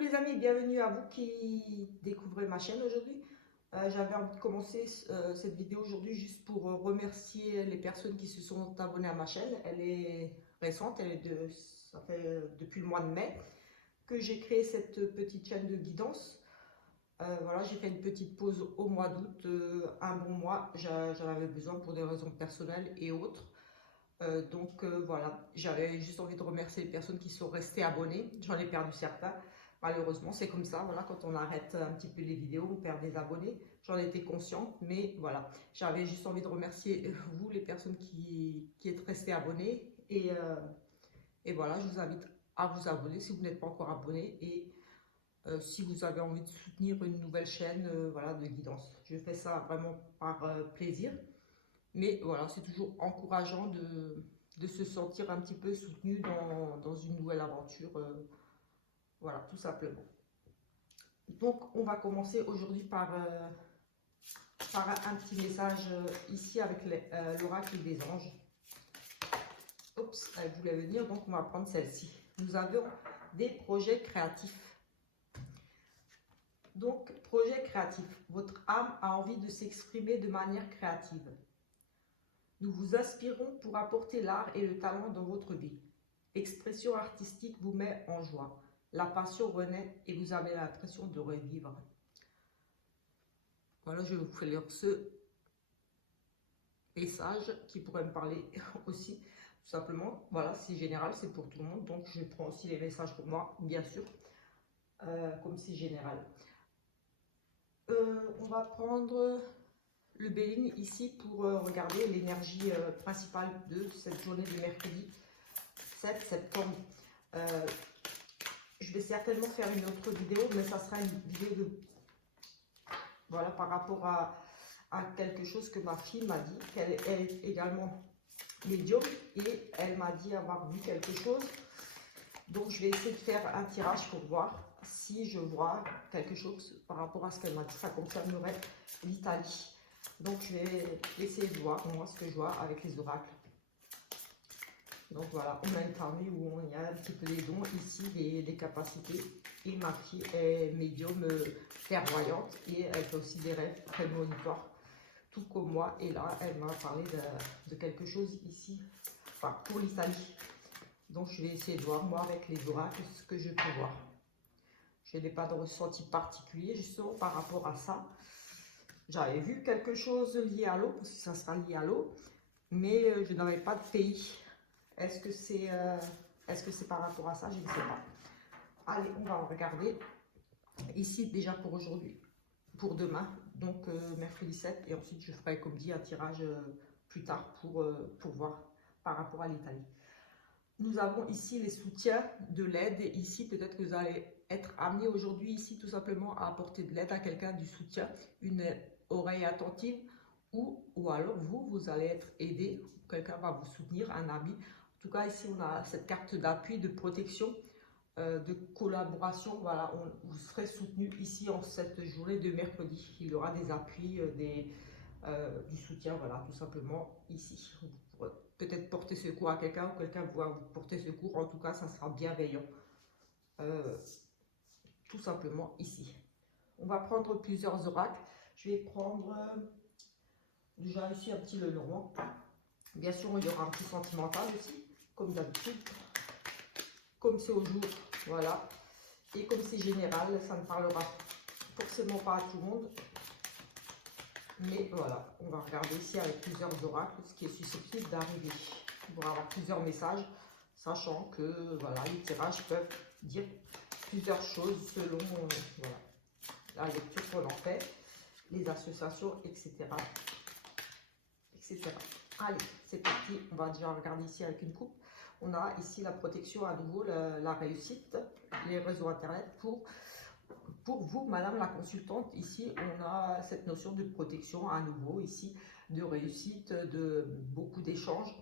les amis, bienvenue à vous qui découvrez ma chaîne aujourd'hui. J'avais envie de commencer cette vidéo aujourd'hui juste pour remercier les personnes qui se sont abonnées à ma chaîne. Elle est récente, ça fait depuis le mois de mai que j'ai créé cette petite chaîne de guidance. Voilà, j'ai fait une petite pause au mois d'août, un bon mois, j'en avais besoin pour des raisons personnelles et autres. Voilà, j'avais juste envie de remercier les personnes qui sont restées abonnées. J'en ai perdu certains, malheureusement, c'est comme ça. Voilà, quand on arrête un petit peu les vidéos, on perd des abonnés. J'en étais consciente, mais voilà, j'avais juste envie de remercier vous, les personnes qui êtes restées abonnées. Et voilà, je vous invite à vous abonner si vous n'êtes pas encore abonné. Et si vous avez envie de soutenir une nouvelle chaîne voilà, de guidance. Je fais ça vraiment par plaisir. Mais voilà, c'est toujours encourageant de se sentir un petit peu soutenu dans une nouvelle aventure. Voilà, tout simplement. Donc, on va commencer aujourd'hui par un petit message ici avec l'oracle des anges. Oups, elle voulait venir, donc on va prendre celle-ci. Nous avons des projets créatifs. Donc, projet créatif. Votre âme a envie de s'exprimer de manière créative. Nous vous inspirons pour apporter l'art et le talent dans votre vie. L'expression artistique vous met en joie. La passion renaît et vous avez l'impression de revivre. Voilà, je vous fais lire ce message qui pourrait me parler aussi, tout simplement. Voilà, c'est général, c'est pour tout le monde. Donc, je prends aussi les messages pour moi, bien sûr, comme c'est général. On va prendre le Béline ici pour regarder l'énergie principale de cette journée du mercredi 7 septembre. Je vais certainement faire une autre vidéo, mais ça sera une vidéo voilà, par rapport à quelque chose que ma fille m'a dit, qu'elle est également médium et elle m'a dit avoir vu quelque chose. Donc je vais essayer de faire un tirage pour voir si je vois quelque chose par rapport à ce qu'elle m'a dit. Ça concernerait l'Italie. Donc, je vais essayer de voir, moi, ce que je vois avec les oracles. Donc, voilà, on a une famille où on y a un petit peu des dons, ici, des capacités. Et ma fille est médium clairvoyante et elle fait aussi des rêves prémonitoires, tout comme moi. Et là, elle m'a parlé de quelque chose ici, enfin, pour l'Italie. Donc, je vais essayer de voir, moi, avec les oracles, ce que je peux voir. Je n'ai pas de ressenti particulier, justement, par rapport à ça. J'avais vu quelque chose lié à l'eau, parce que ça sera lié à l'eau, mais je n'avais pas de pays. Est-ce que c'est par rapport à ça? Je ne sais pas. Allez, on va regarder. Ici, déjà pour aujourd'hui, pour demain, donc mercredi 7, et ensuite je ferai, comme dit, un tirage plus tard pour voir par rapport à l'Italie. Nous avons ici les soutiens de l'aide, et ici, peut-être que vous allez être amené aujourd'hui, ici, tout simplement, à apporter de l'aide à quelqu'un, du soutien, une oreille attentive, ou alors vous allez être aidé, quelqu'un va vous soutenir, un ami. En tout cas, ici, on a cette carte d'appui, de protection, de collaboration. Voilà, vous serez soutenu ici en cette journée de mercredi. Il y aura des appuis, du soutien, voilà, tout simplement ici. Vous pourrez peut-être porter secours à quelqu'un, ou quelqu'un va vous porter secours. En tout cas, ça sera bienveillant. Tout simplement ici. On va prendre plusieurs oracles. Je vais prendre déjà ici un petit Lenormand. Bien sûr, il y aura un petit sentimental aussi, comme d'habitude. Comme c'est au jour, voilà. Et comme c'est général, ça ne parlera forcément pas à tout le monde. Mais voilà, on va regarder ici avec plusieurs oracles, ce qui est susceptible d'arriver. Pour avoir plusieurs messages, sachant que voilà, les tirages peuvent dire plusieurs choses selon voilà, la lecture qu'on en fait, les associations, etc. etc. Allez, c'est parti. On va déjà regarder ici avec une coupe. On a ici la protection à nouveau, la réussite, les réseaux internet. Pour vous, madame la consultante, ici, on a cette notion de protection à nouveau, ici, de réussite, de beaucoup d'échanges.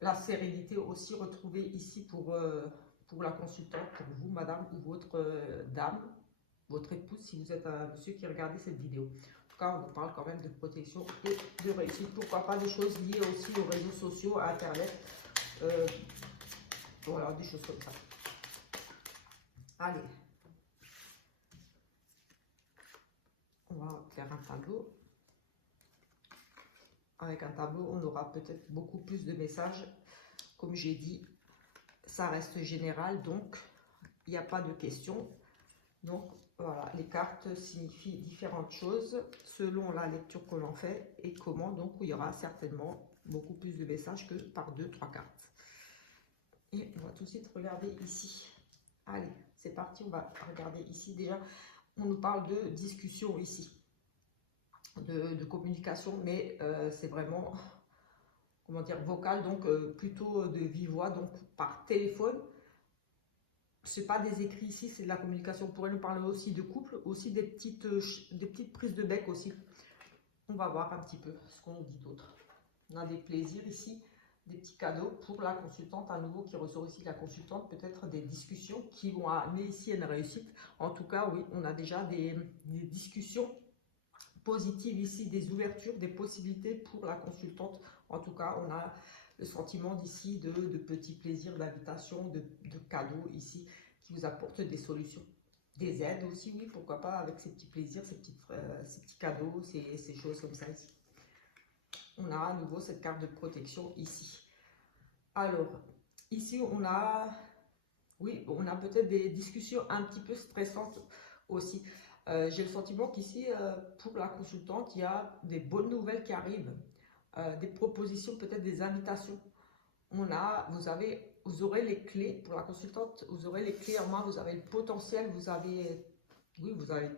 La sérénité aussi retrouvée ici pour la consultante, pour vous, madame, ou votre dame, votre épouse, si vous êtes un monsieur qui regardez cette vidéo. En tout cas, on vous parle quand même de protection et de réussite. Pourquoi pas des choses liées aussi aux réseaux sociaux, à Internet. Voilà, des choses comme ça. Allez, tableau. Avec un tableau, on aura peut-être beaucoup plus de messages. Comme j'ai dit, ça reste général, donc il n'y a pas de questions. Donc voilà, les cartes signifient différentes choses selon la lecture que l'on fait et comment. Donc il y aura certainement beaucoup plus de messages que par 2-3 cartes. Et on va tout de suite regarder ici. Allez, c'est parti, on va regarder ici. Déjà, on nous parle de discussion ici, de communication, mais c'est vraiment, comment dire, vocal, donc plutôt de vive voix, donc par téléphone. C'est pas des écrits ici, c'est de la communication. On pourrait nous parler aussi de couple, aussi des petites prises de bec aussi. On va voir un petit peu ce qu'on nous dit d'autre. On a des plaisirs ici, des petits cadeaux pour la consultante, à nouveau qui ressort ici la consultante, peut-être des discussions qui vont amener ici une réussite. En tout cas, oui, on a déjà des discussions positives ici, des ouvertures, des possibilités pour la consultante. En tout cas, on a le sentiment d'ici de petits plaisirs, d'invitation, de cadeaux ici qui vous apportent des solutions. Des aides aussi, oui, pourquoi pas, avec ces petits plaisirs, ces petits cadeaux, ces choses comme ça ici. On a à nouveau cette carte de protection ici. Alors, ici, on a, oui, on a peut-être des discussions un petit peu stressantes aussi. J'ai le sentiment qu'ici, pour la consultante, il y a des bonnes nouvelles qui arrivent, des propositions, peut-être des invitations. Vous aurez les clés pour la consultante, vous aurez les clés en main, vous avez le potentiel, vous avez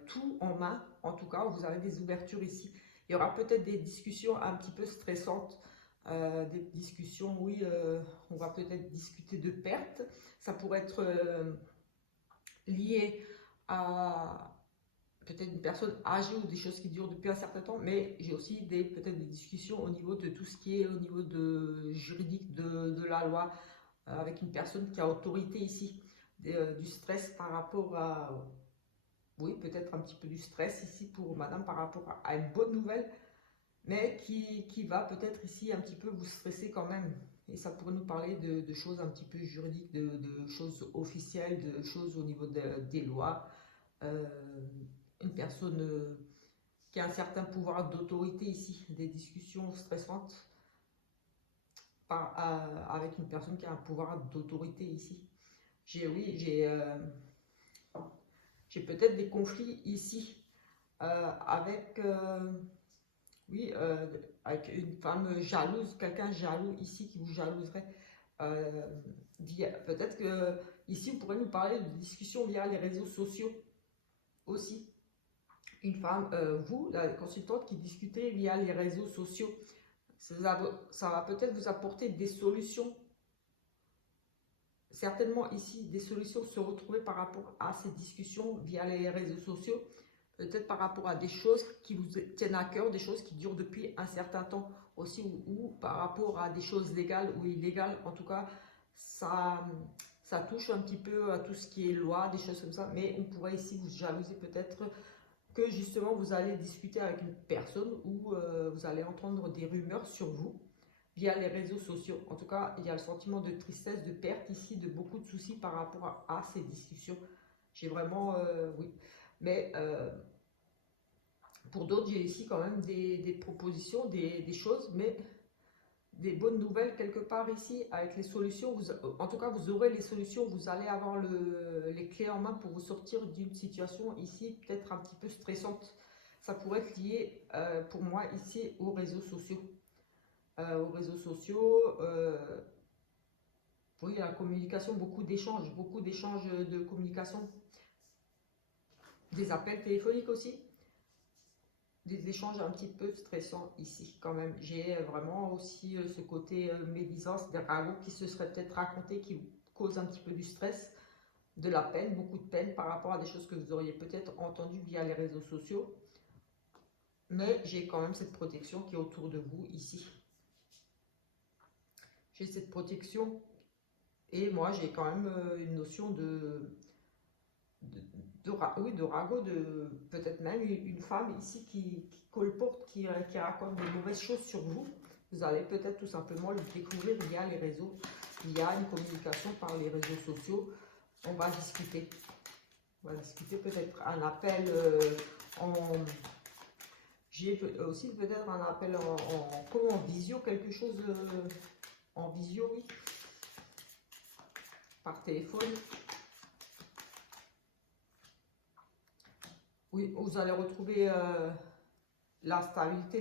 tout en main. En tout cas, vous avez des ouvertures ici. Il y aura peut-être des discussions un petit peu stressantes, des discussions, oui, on va peut-être discuter de pertes. Ça pourrait être lié à peut-être une personne âgée ou des choses qui durent depuis un certain temps, mais j'ai aussi peut-être des discussions au niveau de tout ce qui est au niveau juridique de la loi, avec une personne qui a autorité ici, du stress par rapport à, oui, peut-être un petit peu du stress ici pour madame par rapport à une bonne nouvelle, mais qui va peut-être ici un petit peu vous stresser quand même. Et ça pourrait nous parler de choses un petit peu juridiques, de choses officielles, de choses au niveau des lois. Une personne qui a un certain pouvoir d'autorité ici, des discussions stressantes avec une personne qui a un pouvoir d'autorité ici. J'ai peut-être des conflits ici avec, oui, avec une femme jalouse, quelqu'un jaloux ici qui vous jalouserait. Peut-être que ici, vous pourrez nous parler de discussions via les réseaux sociaux aussi. Une femme, vous, la consultante qui discutez via les réseaux sociaux, ça va peut-être vous apporter des solutions. Certainement ici, des solutions se retrouver par rapport à ces discussions via les réseaux sociaux, peut-être par rapport à des choses qui vous tiennent à cœur, des choses qui durent depuis un certain temps aussi, ou par rapport à des choses légales ou illégales. En tout cas, ça touche un petit peu à tout ce qui est loi, des choses comme ça, mais on pourrait ici vous jalouser peut-être que justement vous allez discuter avec une personne ou vous allez entendre des rumeurs sur vous via les réseaux sociaux. En tout cas, il y a le sentiment de tristesse, de perte ici, de beaucoup de soucis par rapport à ces discussions. J'ai vraiment, oui. Mais pour d'autres, j'ai ici quand même des propositions, des choses, mais des bonnes nouvelles quelque part ici avec les solutions. En tout cas, vous aurez les solutions, vous allez avoir les clés en main pour vous sortir d'une situation ici peut-être un petit peu stressante. Ça pourrait être lié pour moi ici aux réseaux sociaux. Oui, la communication, beaucoup d'échanges de communication, des appels téléphoniques aussi. Des échanges un petit peu stressants ici quand même. J'ai vraiment aussi ce côté médisance, des ragots qui se seraient peut-être racontés, qui vous causent un petit peu du stress, de la peine, beaucoup de peine par rapport à des choses que vous auriez peut-être entendues via les réseaux sociaux. Mais j'ai quand même cette protection qui est autour de vous ici. J'ai cette protection et moi j'ai quand même une notion de ragot, peut-être même une femme ici qui colporte, qui raconte de mauvaises choses sur vous. Vous allez peut-être tout simplement le découvrir via les réseaux, via une communication par les réseaux sociaux. On va discuter peut-être un appel J'ai aussi peut-être un appel comme en visio, quelque chose en visio, oui, par téléphone. Oui, vous allez retrouver la stabilité,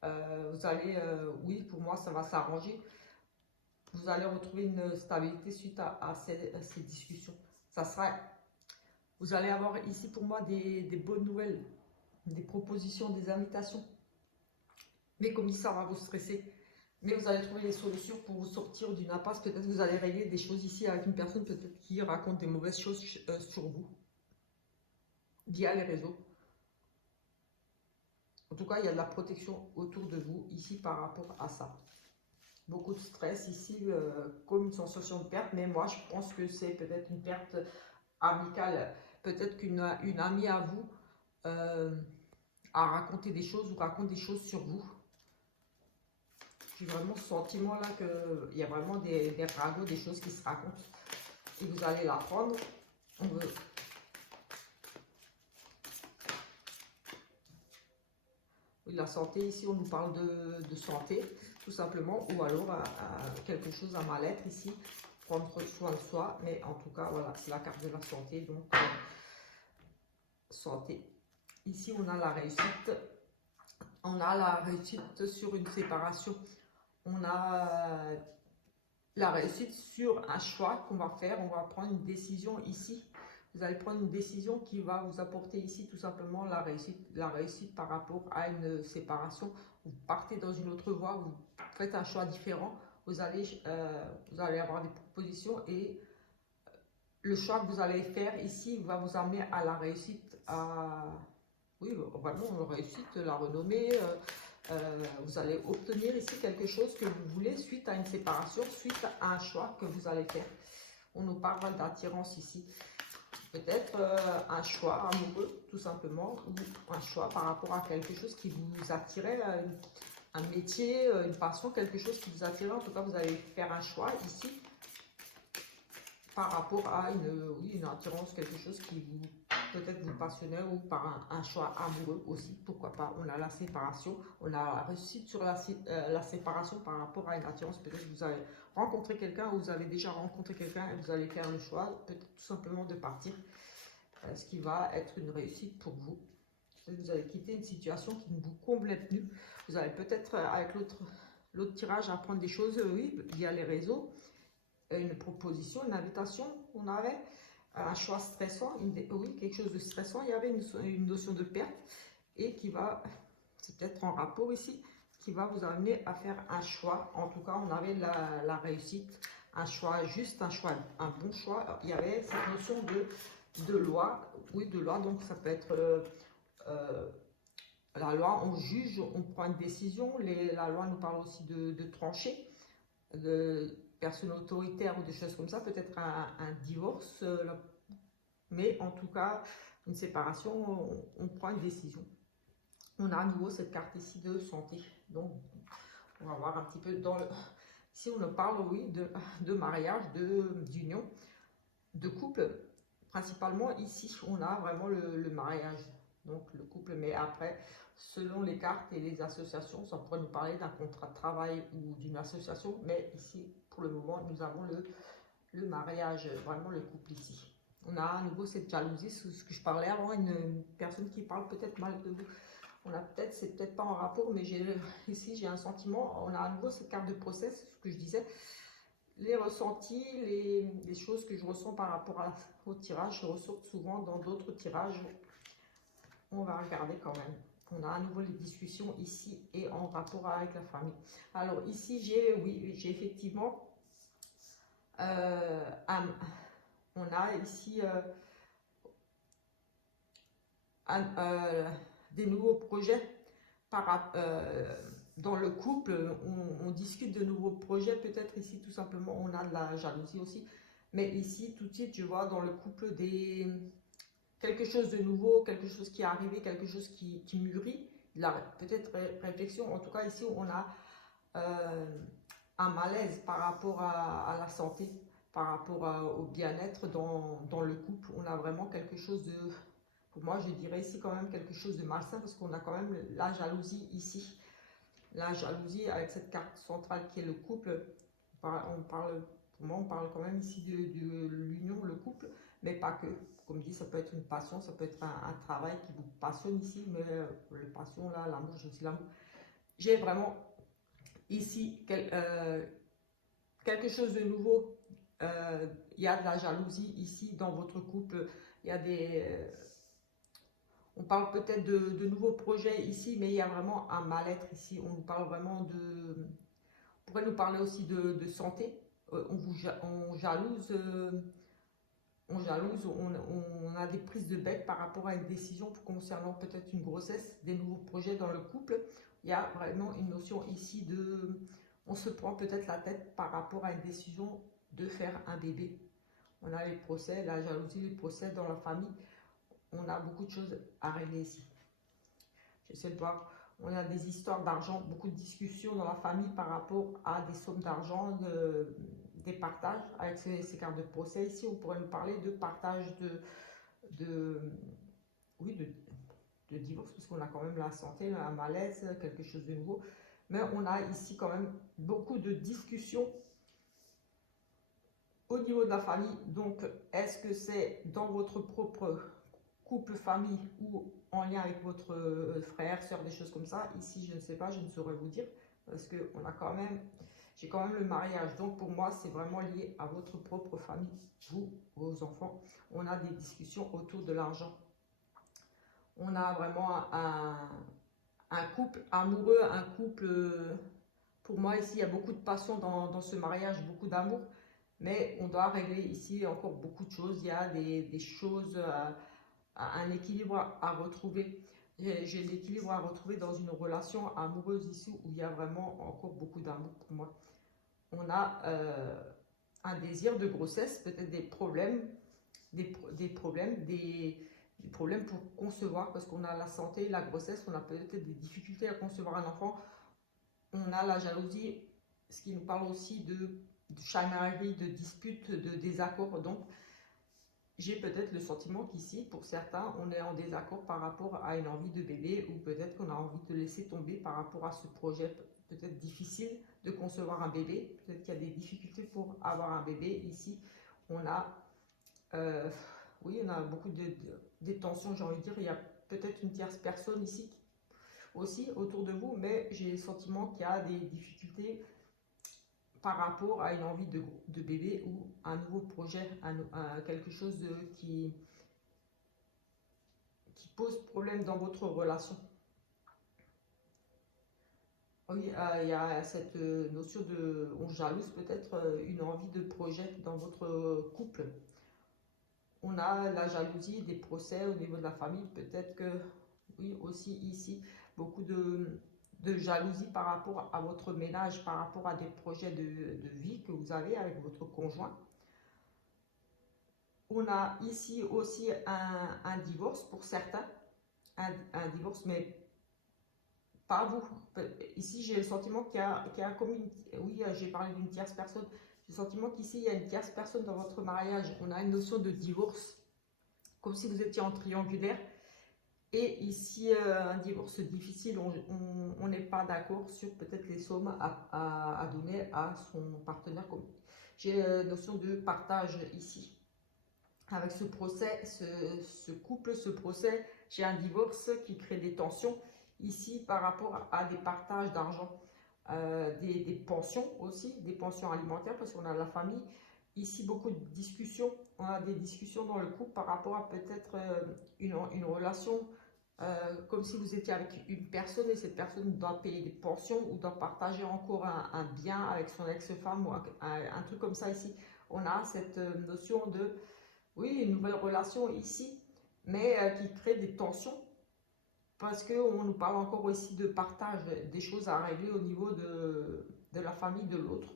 vous allez, oui, pour moi, ça va s'arranger. Vous allez retrouver une stabilité suite à ces discussions. Ça sera, vous allez avoir ici pour moi des bonnes nouvelles, des propositions, des invitations. Mais comme dit, ça va vous stresser. Mais vous allez trouver des solutions pour vous sortir d'une impasse. Peut-être vous allez régler des choses ici avec une personne peut-être qui raconte des mauvaises choses sur vous via les réseaux. En tout cas, il y a de la protection autour de vous ici par rapport à ça. Beaucoup de stress ici, comme une sensation de perte. Mais moi, je pense que c'est peut-être une perte amicale. Peut-être qu'une amie à vous a raconté des choses ou raconte des choses sur vous. J'ai vraiment ce sentiment là qu'il y a vraiment des ragots, des choses qui se racontent. Et vous allez l'apprendre. On veut... Oui, la santé, ici on nous parle de santé, tout simplement. Ou alors quelque chose à mal-être ici. Prendre soin de soi. Mais en tout cas, voilà, c'est la carte de la santé. Donc, santé. Ici, on a la réussite. On a la réussite sur une séparation. On a la réussite sur un choix qu'on va faire. On va prendre une décision ici. Vous allez prendre une décision qui va vous apporter ici tout simplement la réussite par rapport à une séparation. Vous partez dans une autre voie, vous faites un choix différent. Vous allez avoir des propositions et le choix que vous allez faire ici va vous amener à la réussite, oui, vraiment la réussite, la renommée. Vous allez obtenir ici quelque chose que vous voulez suite à une séparation, suite à un choix que vous allez faire. On nous parle d'attirance ici. Peut-être un choix amoureux, tout simplement, ou un choix par rapport à quelque chose qui vous attirait, un métier, une passion, quelque chose qui vous attirait. En tout cas, vous allez faire un choix ici par rapport à une attirance, quelque chose qui vous peut-être vous passionnait ou par un choix amoureux aussi, pourquoi pas. On a la séparation, on a la réussite sur la séparation par rapport à une attirance. Peut-être que vous avez rencontré quelqu'un ou vous avez déjà rencontré quelqu'un et vous allez faire le choix peut-être tout simplement de partir, ce qui va être une réussite pour vous. Vous allez quitter une situation qui ne vous convenait plus. Vous allez peut-être avec l'autre tirage apprendre des choses, oui, via les réseaux. Une proposition, une invitation, on avait un choix stressant, oui, quelque chose de stressant, il y avait une notion de perte et qui va, c'est peut-être en rapport ici, qui va vous amener à faire un choix. En tout cas, on avait la réussite, un choix juste, un bon choix. Il y avait cette notion de loi, oui, de loi, donc ça peut être la loi, on juge, on prend une décision, la loi nous parle aussi de trancher, de personnes autoritaires ou des choses comme ça, peut-être un divorce, mais en tout cas, une séparation, on prend une décision. On a à nouveau cette carte ici de santé. Donc, on va voir un petit peu dans le... Ici, on nous parle, oui, de mariage, d'union, de couple. Principalement, ici, on a vraiment le mariage, donc le couple. Mais après, selon les cartes et les associations, ça pourrait nous parler d'un contrat de travail ou d'une association. Mais ici, pour le moment, nous avons le mariage, vraiment le couple ici. On a à nouveau cette jalousie, ce que je parlais avant, une personne qui parle peut-être mal de vous. On a peut-être, c'est peut-être pas en rapport, mais ici j'ai un sentiment, on a à nouveau cette carte de process, ce que je disais, les ressentis, les choses que je ressens par rapport au tirage, je ressors souvent dans d'autres tirages. On va regarder quand même. On a à nouveau les discussions ici et en rapport avec la famille. Alors ici, j'ai effectivement on a ici des nouveaux projets dans le couple. On discute de nouveaux projets, peut-être ici tout simplement on a de la jalousie aussi, mais ici tout de suite je vois dans le couple quelque chose de nouveau, quelque chose qui est arrivé, quelque chose qui mûrit, peut-être réflexion. En tout cas ici on a un malaise par rapport à la santé, par rapport au bien-être dans le couple. On a vraiment quelque chose Pour moi, je dirais ici quand même quelque chose de malsain parce qu'on a quand même la jalousie ici. La jalousie avec cette carte centrale qui est le couple. On parle, pour moi, on parle quand même ici de l'union, le couple, mais pas que. Comme dit, ça peut être une passion, ça peut être un travail qui vous passionne ici, mais le passion, là, l'amour, j'ai aussi l'amour. J'ai vraiment ici quelque chose de nouveau. Il y a de la jalousie ici dans votre couple. Il y a des... on parle peut-être de nouveaux projets ici, mais il y a vraiment un mal-être ici. On nous parle vraiment de... On pourrait nous parler aussi de santé. On jalouse... on a des prises de bec par rapport à une décision concernant peut-être une grossesse, des nouveaux projets dans le couple. Il y a vraiment une notion ici de... On se prend peut-être la tête par rapport à une décision de faire un bébé. On a les procès, la jalousie, les procès dans la famille. On a beaucoup de choses à régler ici. J'essaie de voir. On a des histoires d'argent, beaucoup de discussions dans la famille par rapport à des sommes d'argent, des partages avec ces cartes de procès. Ici, on pourrait nous parler de partage oui, de divorce, parce qu'on a quand même la santé, un malaise, quelque chose de nouveau. Mais on a ici quand même beaucoup de discussions au niveau de la famille. Donc, est-ce que c'est dans votre propre couple, famille ou en lien avec votre frère, soeur, des choses comme ça? Ici, je ne sais pas, je ne saurais vous dire, parce que on a quand même, j'ai quand même le mariage. Donc, pour moi, c'est vraiment lié à votre propre famille, vous, vos enfants. On a des discussions autour de l'argent. On a vraiment un couple amoureux, un couple... Pour moi, ici, il y a beaucoup de passion dans ce mariage, beaucoup d'amour. Mais on doit régler ici encore beaucoup de choses. Il y a des choses, un équilibre à retrouver. J'ai l'équilibre à retrouver dans une relation amoureuse ici où il y a vraiment encore beaucoup d'amour pour moi. On a un désir de grossesse, peut-être des problèmes, des problèmes pour concevoir, parce qu'on a la santé, la grossesse, on a peut-être des difficultés à concevoir un enfant. On a la jalousie, ce qui nous parle aussi de chamaillerie, de disputes, de désaccords. Donc, j'ai peut-être le sentiment qu'ici, pour certains, on est en désaccord par rapport à une envie de bébé, ou peut-être qu'on a envie de laisser tomber par rapport à ce projet peut-être difficile de concevoir un bébé. Peut-être qu'il y a des difficultés pour avoir un bébé. Ici, on a, oui, on a beaucoup de tensions, j'ai envie de dire. Il y a peut-être une tierce personne ici aussi autour de vous, mais j'ai le sentiment qu'il y a des difficultés par rapport à une envie de bébé ou un nouveau projet, quelque chose qui pose problème dans votre relation. Oui, il y a cette notion de, on jalouse peut-être une envie de projet dans votre couple. On a la jalousie, des procès au niveau de la famille, peut-être que, oui, aussi ici, beaucoup de jalousie par rapport à votre ménage, par rapport à des projets de vie que vous avez avec votre conjoint. On a ici aussi un divorce pour certains, un divorce, mais pas vous. Ici, j'ai le sentiment qu'il y a comme une... Oui, j'ai parlé d'une tierce personne. J'ai le sentiment qu'ici, il y a une tierce personne dans votre mariage. On a une notion de divorce, comme si vous étiez en triangulaire. Et ici, un divorce difficile, on n'est pas d'accord sur peut-être les sommes à donner à son partenaire. J'ai la notion de partage ici. Avec ce procès, ce couple, ce procès, j'ai un divorce qui crée des tensions ici par rapport à des partages d'argent, des pensions aussi, des pensions alimentaires parce qu'on a la famille. Ici, beaucoup de discussions, on a des discussions dans le couple par rapport à peut-être une relation comme si vous étiez avec une personne et cette personne doit payer des pensions ou doit partager encore un bien avec son ex-femme ou un truc comme ça ici. On a cette notion de, oui, une nouvelle relation ici, mais qui crée des tensions parce qu'on nous parle encore aussi de partage, des choses à régler au niveau de la famille de l'autre.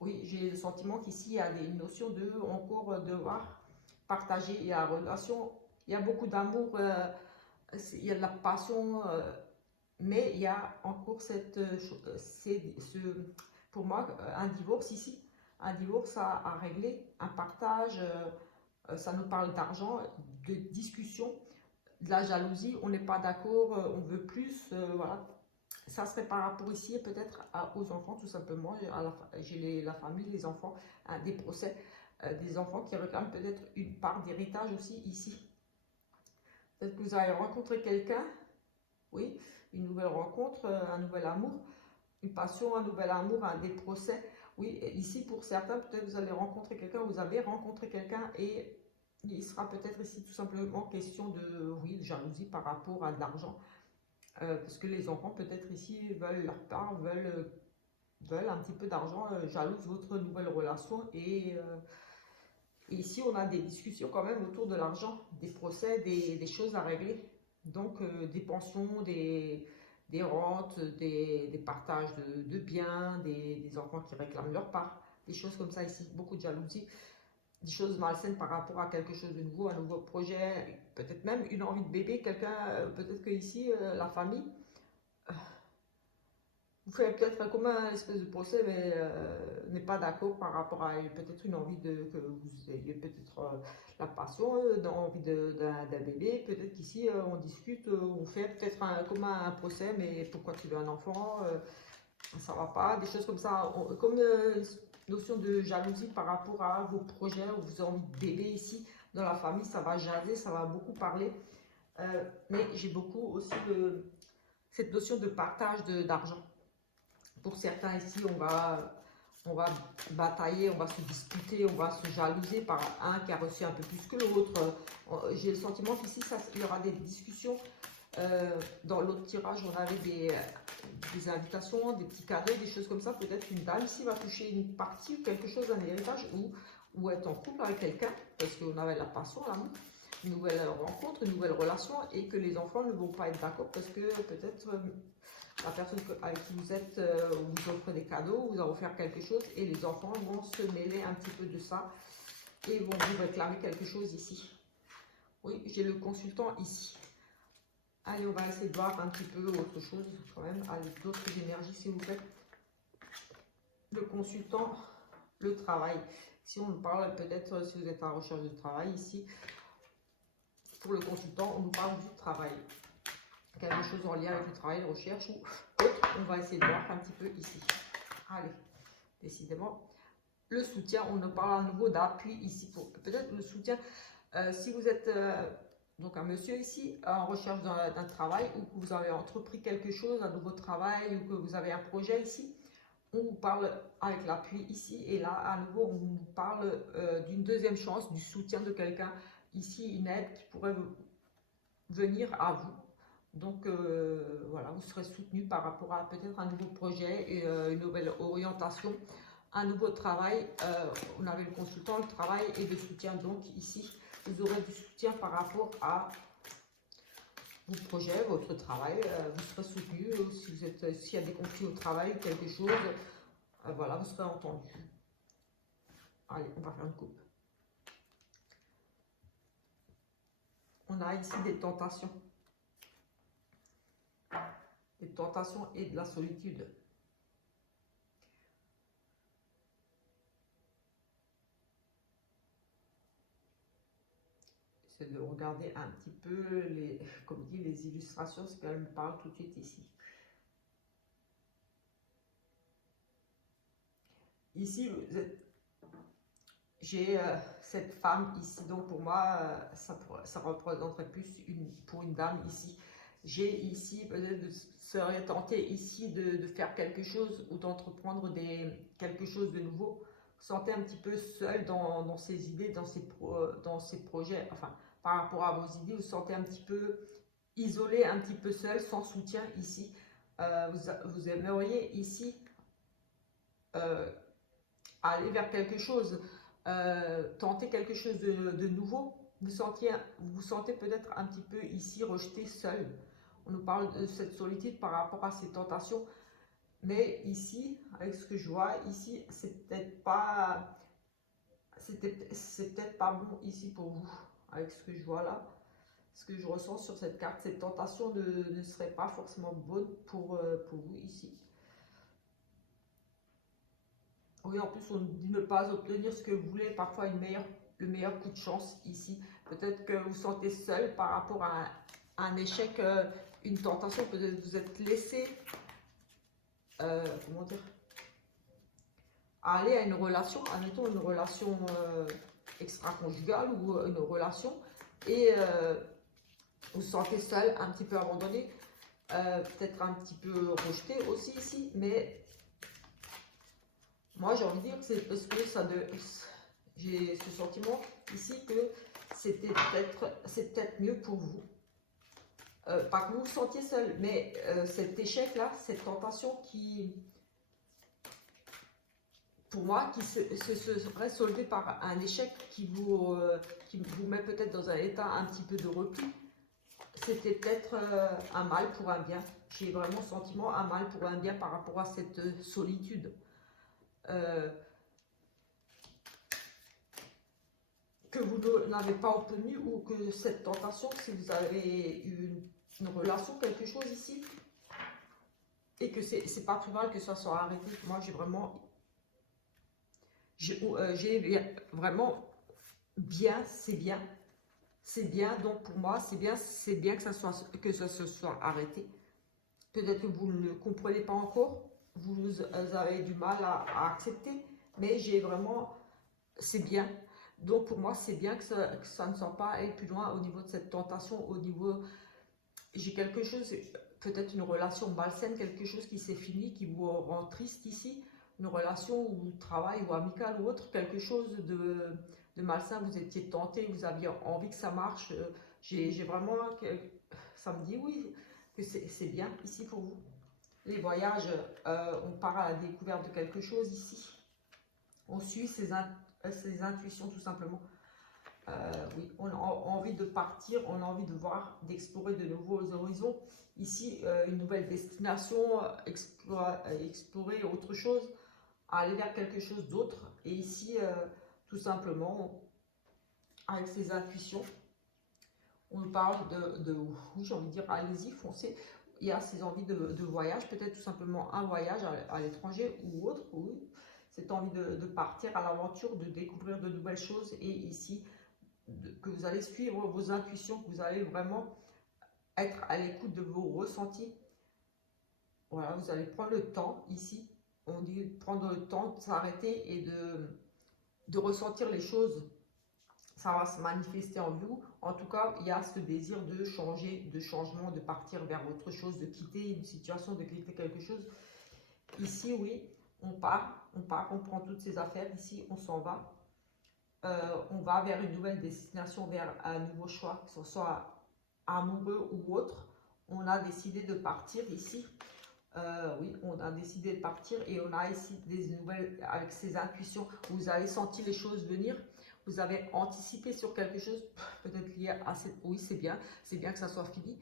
Oui, j'ai le sentiment qu'ici, il y a une notion de encore devoir partager. Il y a la relation, il y a beaucoup d'amour, il y a de la passion, mais il y a encore pour moi, un divorce ici, un divorce à régler, un partage, Ça nous parle d'argent, de discussion, de la jalousie, on n'est pas d'accord, on veut plus, voilà. Ça serait par rapport ici peut-être aux enfants tout simplement, j'ai la famille, les enfants, hein, des procès, des enfants qui réclament peut-être une part d'héritage aussi ici. Peut-être que vous allez rencontrer quelqu'un, oui, une nouvelle rencontre, un nouvel amour, une passion, un nouvel amour, des procès. Oui, ici pour certains, peut-être vous allez rencontrer quelqu'un, vous avez rencontré quelqu'un et il sera peut-être ici tout simplement question de, oui, de jalousie par rapport à de l'argent. Parce que les enfants peut-être ici veulent leur part, veulent un petit peu d'argent, jalousent votre nouvelle relation et ici on a des discussions quand même autour de l'argent, des procès, des choses à régler. Donc des pensions, des rentes, des partages de biens, des enfants qui réclament leur part, des choses comme ça ici, beaucoup de jalousie, des choses malsaines par rapport à quelque chose de nouveau, un nouveau projet, peut-être même une envie de bébé, quelqu'un, peut-être que ici, la famille, vous faites peut-être comme un espèce de procès, mais n'est pas d'accord par rapport à peut-être une envie que vous ayez peut-être la passion, d'envie d'un bébé. Peut-être qu'ici on discute, on fait peut-être comme un procès, mais pourquoi tu veux un enfant, ça va pas, des choses comme ça, comme notion de jalousie par rapport à vos projets ou vos envies de bébé ici dans la famille, ça va jaser, ça va beaucoup parler. Mais j'ai beaucoup aussi cette notion de partage d'argent. Pour certains ici, on va batailler, on va se disputer, on va se jalouser par un qui a reçu un peu plus que l'autre. J'ai le sentiment qu'ici, il y aura des discussions. Dans l'autre tirage, on avait des invitations, des petits cadeaux, des choses comme ça. Peut-être une dame ici va toucher une partie ou quelque chose d'un héritage ou être en couple avec quelqu'un, parce qu'on avait la passion, l'amour, une nouvelle rencontre, une nouvelle relation, et que les enfants ne vont pas être d'accord parce que peut-être la personne avec qui vous êtes vous offre des cadeaux, vous a offert quelque chose, et les enfants vont se mêler un petit peu de ça et vont vous réclamer quelque chose ici. Oui, j'ai le consultant ici. Allez, on va essayer de voir un petit peu autre chose quand même. Allez, d'autres énergies s'il vous plaît. Le consultant, le travail. Si on nous parle peut-être, si vous êtes en recherche de travail ici, pour le consultant, on nous parle du travail. Quelque chose en lien avec le travail, de recherche ou autre. On va essayer de voir un petit peu ici. Allez, décidément. Le soutien, on nous parle à nouveau d'appui ici. Pour peut-être le soutien, si vous êtes donc un monsieur ici en recherche d'un travail, ou que vous avez entrepris quelque chose, un nouveau travail, ou que vous avez un projet ici, on vous parle avec l'appui ici, et là à nouveau on vous parle d'une deuxième chance, du soutien de quelqu'un ici, une aide qui pourrait venir à vous. Donc voilà, vous serez soutenu par rapport à peut-être un nouveau projet, et, une nouvelle orientation, un nouveau travail. On avait le consultant, le travail et le soutien. Donc ici, vous aurez du soutien par rapport à vos projets, votre travail. Vous serez soutenu. Si vous êtes, s'il y a des conflits au travail ou quelque chose, voilà, vous serez entendu. Allez, on va faire une coupe. On a ici des tentations. Des tentations et de la solitude. C'est de regarder un petit peu les, comme dit, les illustrations, ce qu'elle me parle tout de suite ici. Ici, j'ai cette femme ici, donc pour moi, ça représenterait plus pour une dame ici. J'ai ici, peut-être serait tenté ici de faire quelque chose ou d'entreprendre quelque chose de nouveau. Vous sentez un petit peu seul dans ses idées, dans ses projets, enfin, par rapport à vos idées, vous sentez un petit peu isolé, un petit peu seul, sans soutien ici. Vous aimeriez ici aller vers quelque chose, tenter quelque chose de nouveau. Vous sentez peut-être un petit peu ici rejeté, seul. On nous parle de cette solitude par rapport à ces tentations. Mais ici, avec ce que je vois, ici, c'est peut-être pas bon ici pour vous, avec ce que je vois là. Ce que je ressens sur cette carte, cette tentation ne serait pas forcément bonne pour vous ici. Oui, en plus, on dit ne pas obtenir ce que vous voulez, parfois le meilleur coup de chance ici. Peut-être que vous sentez seul par rapport à un échec, une tentation, peut-être vous êtes laissé, comment dire, aller à une relation, admettons une relation extra-conjugale ou une relation, et vous vous sentez seul, un petit peu abandonné, peut-être un petit peu rejeté aussi ici, mais moi j'ai envie de dire que c'est parce que j'ai ce sentiment ici que c'est peut-être mieux pour vous. Pas que vous vous sentiez seul, mais cet échec-là, cette tentation qui, pour moi, qui se serait soldée par un échec qui vous met peut-être dans un état un petit peu de repli, c'était peut-être un mal pour un bien. J'ai vraiment le sentiment un mal pour un bien par rapport à cette solitude. Que vous n'avez pas obtenu, ou que cette tentation, si vous avez eu une relation, quelque chose ici, et que c'est pas plus mal que ça soit arrêté. Moi j'ai vraiment bien, c'est bien, donc pour moi c'est bien que ça se soit arrêté. Peut-être que vous ne le comprenez pas encore, vous avez du mal à accepter, mais j'ai vraiment, c'est bien. Donc pour moi c'est bien que ça ne soit pas aller plus loin au niveau de cette tentation, au niveau, j'ai quelque chose, peut-être une relation malsaine, quelque chose qui s'est fini, qui vous rend triste ici, une relation ou travail ou amicale ou autre, quelque chose de malsain, vous étiez tenté, vous aviez envie que ça marche, j'ai vraiment, ça me dit oui, que c'est bien ici pour vous. Les voyages, on part à la découverte de quelque chose ici, on suit ses intuitions tout simplement. Oui, on a envie de partir, on a envie de voir, d'explorer de nouveaux horizons. Ici, une nouvelle destination, explorer autre chose, aller vers quelque chose d'autre. Et ici, tout simplement, avec ses intuitions, on nous parle oui, j'ai envie de dire, allez-y, foncez. Il y a ces envies de voyage, peut-être tout simplement un voyage à l'étranger ou autre, oui. Cette envie de partir à l'aventure, de découvrir de nouvelles choses. Et ici, que vous allez suivre vos intuitions, que vous allez vraiment être à l'écoute de vos ressentis. Voilà, vous allez prendre le temps ici, on dit prendre le temps de s'arrêter et de ressentir les choses. Ça va se manifester en vous. En tout cas, il y a ce désir de changer, de changement, de partir vers autre chose, de quitter une situation, de quitter quelque chose. Ici, oui, on part, on prend toutes ces affaires, ici, on s'en va. On va vers une nouvelle destination, vers un nouveau choix, que ce soit amoureux ou autre. On a décidé de partir ici. Oui, on a décidé de partir et on a ici des nouvelles avec ses intuitions. Vous avez senti les choses venir. Vous avez anticipé sur quelque chose, peut-être lié à cette... Oui, c'est bien que ça soit fini.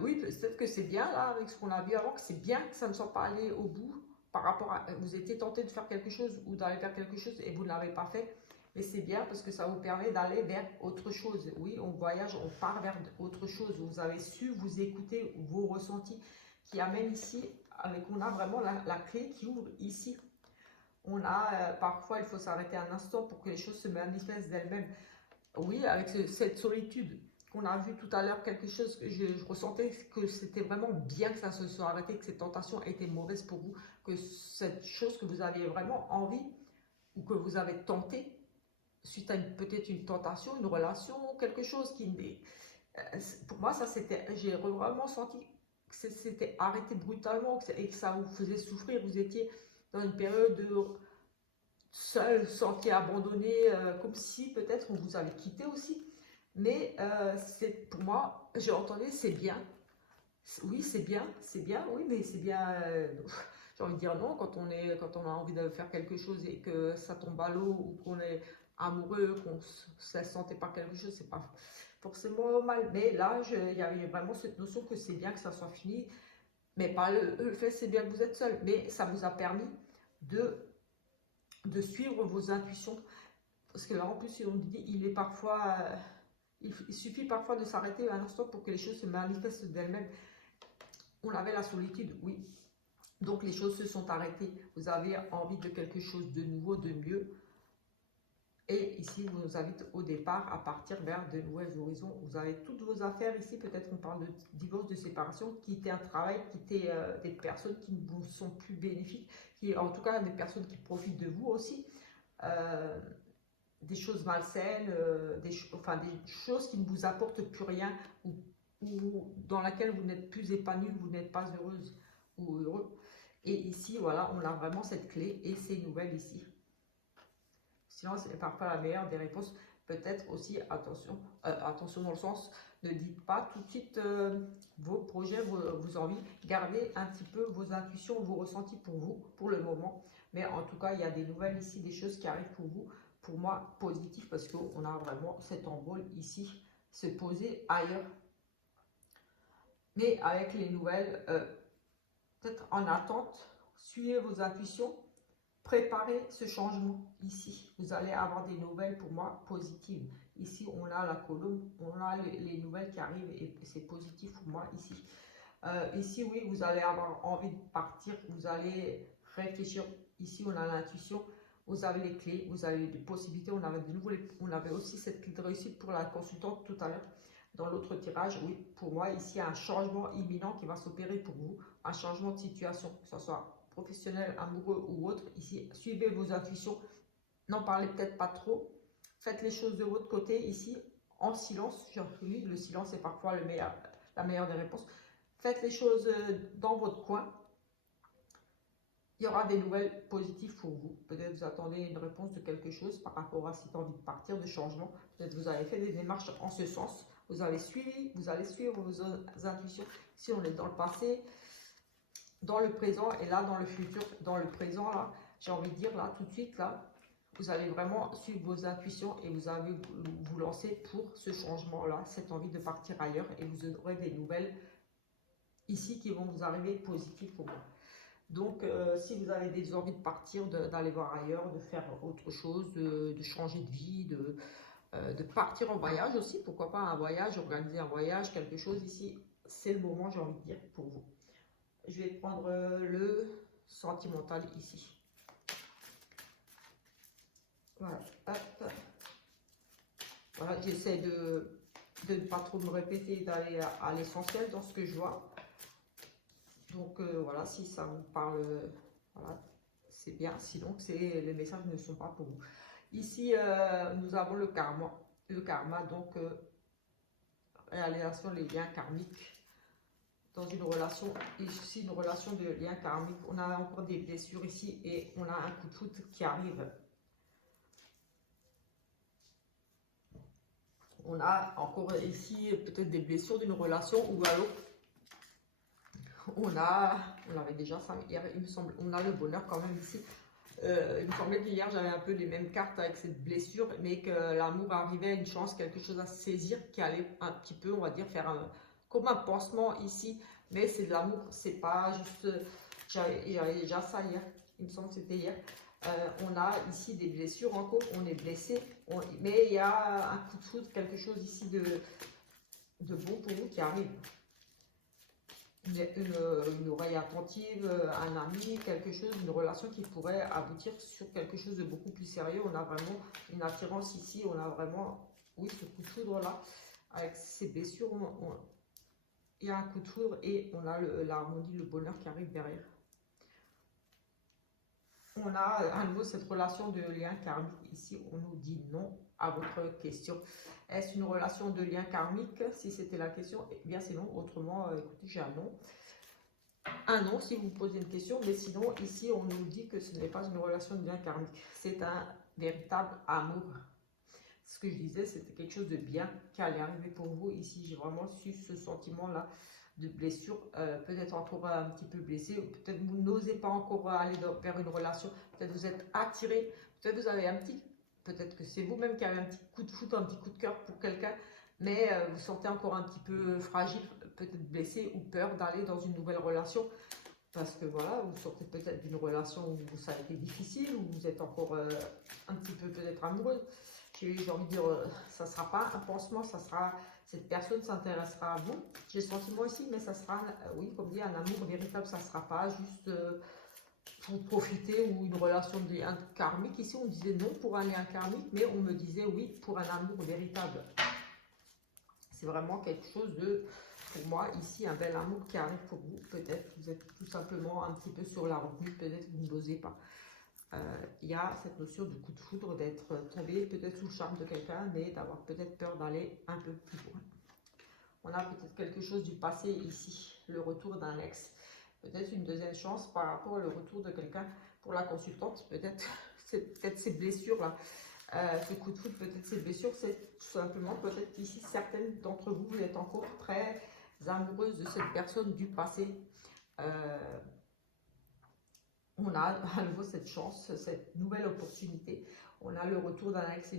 Oui, peut-être que c'est bien, là, avec ce qu'on a vu avant, que c'est bien que ça ne soit pas allé au bout par rapport à... Vous étiez tenté de faire quelque chose ou d'aller vers quelque chose et vous ne l'avez pas fait. Mais c'est bien parce que ça vous permet d'aller vers autre chose. Oui, on voyage, on part vers autre chose. Vous avez su vous écouter vos ressentis qui amènent ici, on a vraiment la clé qui ouvre ici. On a, parfois, il faut s'arrêter un instant pour que les choses se manifestent d'elles-mêmes. Oui, avec cette solitude qu'on a vu tout à l'heure, quelque chose que je ressentais que c'était vraiment bien que ça se soit arrêté, que cette tentation était mauvaise pour vous, que cette chose que vous aviez vraiment envie ou que vous avez tenté suite à peut-être une tentation, une relation, quelque chose qui... Pour moi, ça c'était... J'ai vraiment senti que c'était arrêté brutalement et que ça vous faisait souffrir. Vous étiez dans une période de seul, senti abandonné, comme si peut-être on vous avait quitté aussi. Mais c'est pour moi, j'ai entendu, c'est bien. Oui, c'est bien, oui, mais c'est bien. J'ai envie de dire non, quand on a envie de faire quelque chose et que ça tombe à l'eau ou qu'on est amoureux, qu'on se laisse sentir par quelque chose, c'est pas forcément mal. Mais là, il y avait vraiment cette notion que c'est bien que ça soit fini, mais pas le fait c'est bien que vous êtes seul. Mais ça vous a permis de suivre vos intuitions. Parce que là, en plus, on dit, il est parfois... il suffit parfois de s'arrêter un instant pour que les choses se manifestent d'elles-mêmes. On avait la solitude, oui. Donc les choses se sont arrêtées. Vous avez envie de quelque chose de nouveau, de mieux. Et ici, vous nous invite au départ à partir vers de nouveaux horizons. Vous avez toutes vos affaires ici. Peut-être on parle de divorce, de séparation, quitter un travail, quitter des personnes qui ne vous sont plus bénéfiques, qui, en tout cas des personnes qui profitent de vous aussi. Des choses malsaines, des choses qui ne vous apportent plus rien ou dans laquelle vous n'êtes plus épanoui, vous n'êtes pas heureuse ou heureux. Et ici, voilà, on a vraiment cette clé et ces nouvelles ici. Sinon, c'est parfois la meilleure des réponses. Peut-être aussi, attention, attention dans le sens, ne dites pas tout de suite vos projets, vos envies. Gardez un petit peu vos intuitions, vos ressentis pour vous, pour le moment. Mais en tout cas, il y a des nouvelles ici, des choses qui arrivent pour vous. Pour moi, positif, parce qu'on a vraiment cet envol ici, se poser ailleurs. Mais avec les nouvelles, peut-être en attente, suivez vos intuitions. Préparez ce changement ici. Vous allez avoir des nouvelles pour moi positives. Ici, on a la colombe, on a les nouvelles qui arrivent et c'est positif pour moi ici. Ici, oui, vous allez avoir envie de partir. Vous allez réfléchir. Ici, on a l'intuition. Vous avez les clés, vous avez des possibilités. On avait aussi cette clé de réussite pour la consultante tout à l'heure. Dans l'autre tirage, oui, pour moi, ici, il y a un changement imminent qui va s'opérer pour vous. Un changement de situation, que ce soit professionnel, amoureux ou autre. Ici, suivez vos intuitions, n'en parlez peut-être pas trop, faites les choses de votre côté ici, en silence. Oui, le silence est parfois la meilleure des réponses. Faites les choses dans votre coin. Il y aura des nouvelles positives pour vous. Peut-être vous attendez une réponse de quelque chose par rapport à cette envie de partir, de changement. Peut-être vous avez fait des démarches en ce sens. Vous allez suivre vos intuitions. Si on est dans le passé, dans le présent et là dans le futur. Dans le présent, là, j'ai envie de dire là tout de suite, là, vous allez vraiment suivre vos intuitions et vous allez vous lancer pour ce changement-là, cette envie de partir ailleurs et vous aurez des nouvelles ici qui vont vous arriver positives pour vous. Donc, si vous avez des envies de partir, d'aller voir ailleurs, de faire autre chose, de changer de vie, de partir en voyage aussi, pourquoi pas un voyage, organiser un voyage, quelque chose ici, c'est le moment, j'ai envie de dire, pour vous. Je vais prendre le sentimental ici. Voilà, hop. Voilà, j'essaie de ne pas trop me répéter, d'aller à l'essentiel dans ce que je vois. Donc voilà, si ça vous parle, voilà, c'est bien. Sinon, les messages ne sont pas pour vous. Ici, nous avons le karma. Le karma, donc, réalisation des liens karmiques. Dans une relation, ici une relation de lien karmique, on a encore des blessures ici et on a un coup de foudre qui arrive. On a encore ici peut-être des blessures d'une relation ou alors on avait déjà ça hier, il me semble, on a le bonheur quand même ici. Il me semblait qu'hier j'avais un peu les mêmes cartes avec cette blessure, mais que l'amour arrivait, une chance, quelque chose à saisir qui allait un petit peu, on va dire, faire comme un pansement ici, mais c'est de l'amour, c'est pas juste, j'avais déjà ça hier, il me semble que c'était hier. On a ici des blessures encore, on est blessé, mais il y a un coup de foudre, quelque chose ici de bon pour vous qui arrive. Une oreille attentive, un ami, quelque chose, une relation qui pourrait aboutir sur quelque chose de beaucoup plus sérieux. On a vraiment une attirance ici, on a vraiment, oui, ce coup de foudre là, avec ces blessures, il y a un coup de foudre et on a l'harmonie, le bonheur qui arrive derrière. On a à nouveau cette relation de lien karmique. Ici, on nous dit non à votre question. Est-ce une relation de lien karmique? Si c'était la question, eh bien c'est non. Autrement, écoutez, j'ai un non. Un non si vous me posez une question, mais sinon, ici, on nous dit que ce n'est pas une relation de lien karmique. C'est un véritable amour. Ce que je disais, c'était quelque chose de bien qui allait arriver pour vous. Ici, j'ai vraiment su ce sentiment-là de blessure, peut-être encore un petit peu blessé, peut-être vous n'osez pas encore aller vers une relation, peut-être vous êtes attiré, peut-être vous avez peut-être que c'est vous-même qui avez un petit coup de foudre, un petit coup de cœur pour quelqu'un, mais vous sentez encore un petit peu fragile, peut-être blessé ou peur d'aller dans une nouvelle relation, parce que voilà, vous sortez peut-être d'une relation où ça a été difficile, où vous êtes encore un petit peu peut-être amoureuse. J'ai envie de dire, ça ne sera pas un pansement, ça sera, cette personne s'intéressera à vous. J'ai le sentiment ici, mais ça sera, oui, comme dit, un amour véritable, ça ne sera pas juste pour profiter, ou une relation de lien karmique. Ici, on disait non pour un lien karmique, mais on me disait oui pour un amour véritable. C'est vraiment quelque chose de, pour moi, ici, un bel amour qui arrive pour vous. Peut-être vous êtes tout simplement un petit peu sur la retenue, peut-être vous n'osez pas. Il y a cette notion de coup de foudre, d'être tombé peut-être sous le charme de quelqu'un, mais d'avoir peut-être peur d'aller un peu plus loin. On a peut-être quelque chose du passé ici, le retour d'un ex. Peut-être une deuxième chance par rapport au retour de quelqu'un pour la consultante. Peut-être ces blessures-là, ce coup de foudre, peut-être ces blessures, c'est tout simplement peut-être ici, certaines d'entre vous, vous êtes encore très amoureuses de cette personne du passé. On a à nouveau cette chance, cette nouvelle opportunité. On a le retour d'un ex,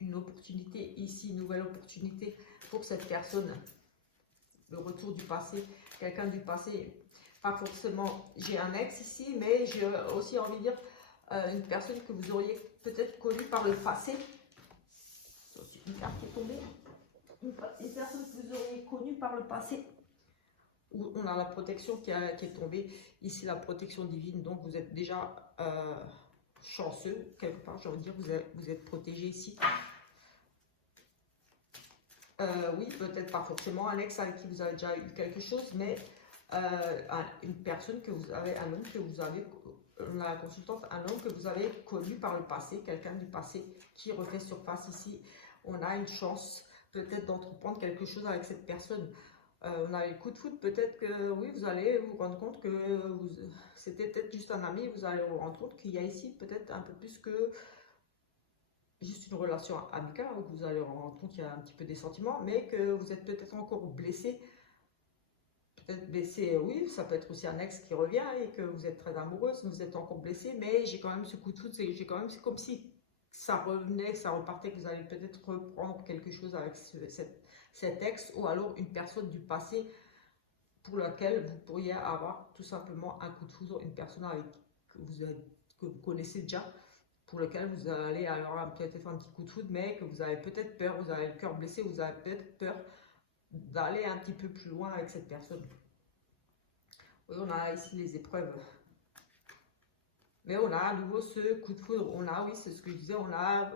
une opportunité ici, une nouvelle opportunité pour cette personne. Le retour du passé, quelqu'un du passé. Pas forcément, j'ai un ex ici, mais j'ai aussi envie de dire une personne que vous auriez peut-être connue par le passé. C'est une carte qui est tombée. Une personne que vous auriez connue par le passé. Où on a la protection qui est tombée. Ici, la protection divine. Donc, vous êtes déjà chanceux, quelque part. J'ai envie de dire, vous êtes protégé ici. Oui, peut-être pas forcément un ex avec qui vous avez déjà eu quelque chose, mais une personne que vous avez, un homme que vous avez, la consultante, un homme que vous avez connu par le passé, quelqu'un du passé qui refait surface ici. On a une chance peut-être d'entreprendre quelque chose avec cette personne. On a le coup de foudre, peut-être que oui, vous allez vous rendre compte que c'était peut-être juste un ami, vous allez vous rendre compte qu'il y a ici peut-être un peu plus que juste une relation amicale, où vous allez vous rendre compte qu'il y a un petit peu des sentiments, mais que vous êtes peut-être encore blessé. Peut-être blessé, oui, ça peut être aussi un ex qui revient et que vous êtes très amoureuse, vous êtes encore blessé, mais j'ai quand même ce coup de foudre, c'est comme si ça revenait, que ça repartait, que vous allez peut-être reprendre quelque chose avec cet ex, ou alors une personne du passé pour laquelle vous pourriez avoir tout simplement un coup de foudre, une personne avec que vous connaissez déjà, pour lequel vous allez alors peut-être un petit coup de foudre, mais que vous avez peut-être peur, vous avez le cœur blessé, vous avez peut-être peur d'aller un petit peu plus loin avec cette personne. Oui, on a ici les épreuves. Mais on a à nouveau ce coup de foudre. On a, oui, c'est ce que je disais, on a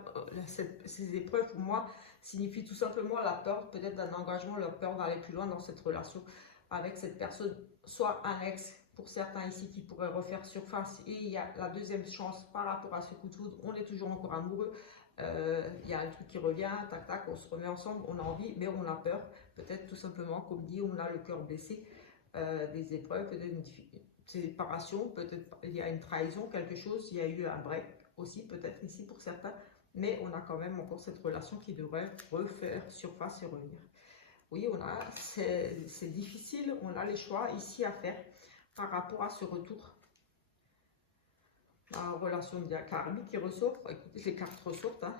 ces épreuves, pour moi, signifient tout simplement la peur, peut-être d'un engagement, la peur d'aller plus loin dans cette relation avec cette personne, soit un ex, pour certains ici, qui pourrait refaire surface. Et il y a la deuxième chance par rapport à ce coup de foudre, on est toujours encore amoureux. Il y a un truc qui revient, tac tac, on se remet ensemble, on a envie, mais on a peur. Peut-être tout simplement, comme dit, on a le cœur blessé, des épreuves, peut-être une séparation, peut-être il y a une trahison, quelque chose, il y a eu un break aussi, peut-être ici pour certains, mais on a quand même encore cette relation qui devrait refaire surface et revenir. Oui, c'est difficile, on a les choix ici à faire par rapport à ce retour. La relation de karmique qui ressort, écoutez, les cartes ressortent, hein,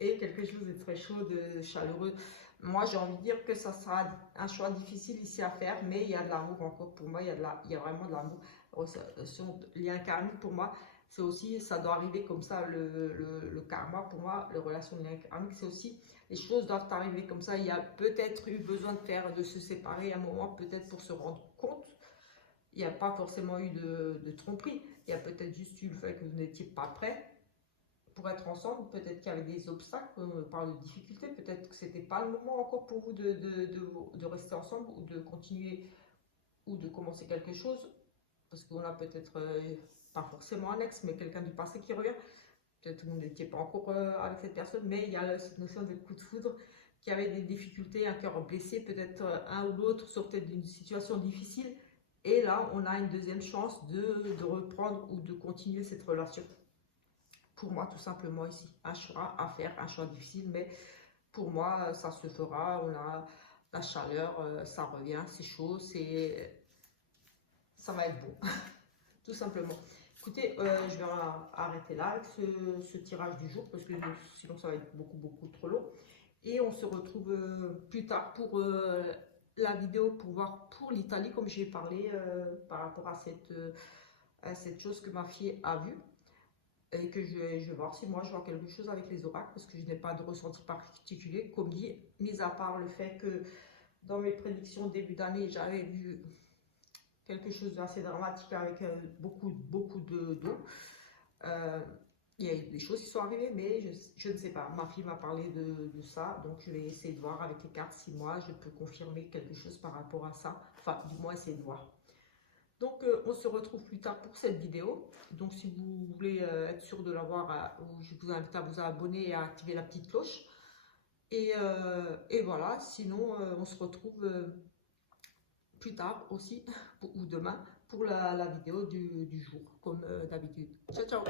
et quelque chose de très chaud, de chaleureux. Moi, j'ai envie de dire que ça sera un choix difficile ici à faire, mais il y a de l'amour encore pour moi, il y a vraiment de l'amour. Le lien karmique pour moi, c'est aussi, ça doit arriver comme ça, le karma pour moi, les relations de lien karmique, c'est aussi, les choses doivent arriver comme ça. Il y a peut-être eu besoin de se séparer à un moment, peut-être pour se rendre compte. Il n'y a pas forcément eu de tromperie, il y a peut-être juste eu le fait que vous n'étiez pas prêts pour être ensemble, peut-être qu'il y avait des obstacles, on parle de difficultés, peut-être que c'était pas le moment encore pour vous de rester ensemble, ou de continuer, ou de commencer quelque chose, parce qu'on a peut-être pas forcément un ex, mais quelqu'un du passé qui revient. Peut-être que vous n'étiez pas encore avec cette personne, mais il y a cette notion de coup de foudre, qui avait des difficultés, un cœur blessé, peut-être un ou l'autre sortait d'une situation difficile, et là on a une deuxième chance de reprendre ou de continuer cette relation. Pour moi, tout simplement ici, un choix à faire, un choix difficile, mais pour moi, ça se fera. On a la chaleur, ça revient, c'est chaud, ça va être bon, tout simplement. Écoutez, je vais arrêter là avec ce tirage du jour, parce que sinon ça va être beaucoup trop long. Et on se retrouve plus tard pour la vidéo pour voir pour l'Italie, comme j'ai parlé par rapport à cette chose que ma fille a vue. Et que je vais voir si moi je vois quelque chose avec les oracles, parce que je n'ai pas de ressenti particulier, comme dit, mis à part le fait que dans mes prédictions début d'année, j'avais vu quelque chose d'assez dramatique avec beaucoup d'eau. Il y a des choses qui sont arrivées, mais je ne sais pas. Ma fille m'a parlé de ça, donc je vais essayer de voir avec les cartes si moi je peux confirmer quelque chose par rapport à ça. Enfin, du moins essayer de voir. Donc, on se retrouve plus tard pour cette vidéo. Donc, si vous voulez être sûr de l'avoir, je vous invite à vous abonner et à activer la petite cloche. Et voilà, sinon, on se retrouve plus tard aussi, ou demain, pour la vidéo du jour, comme d'habitude. Ciao, ciao!